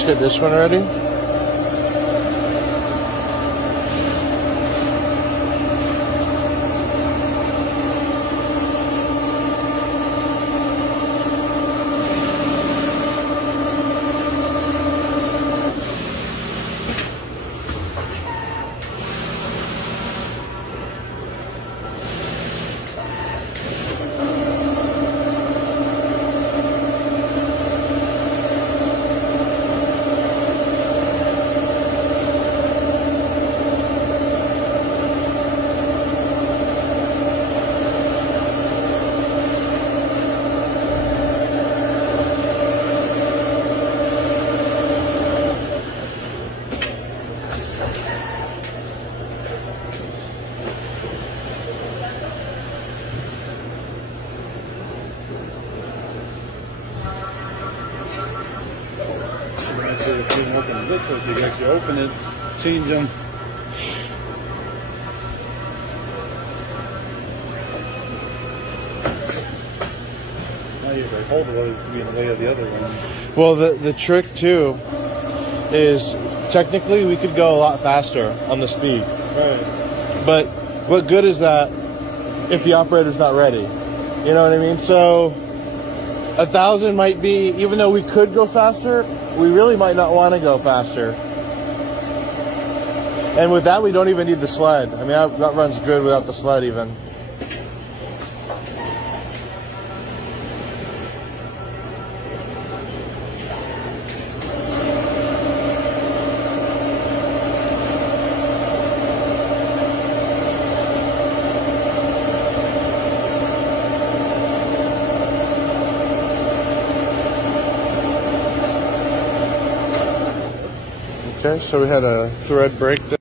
Let's get this one ready. Open this way, so you can actually open it, change them. Now you have hold of what is to be in the way of the other one. Well, the trick too is technically we could go a lot faster on the speed. Right. But what good is that if the operator's not ready? You know what I mean? So 1,000 might be, even though we could go faster, we really might not want to go faster. And with that, we don't even need the sled. I mean, that runs good without the sled even. Okay, so we had a thread break there.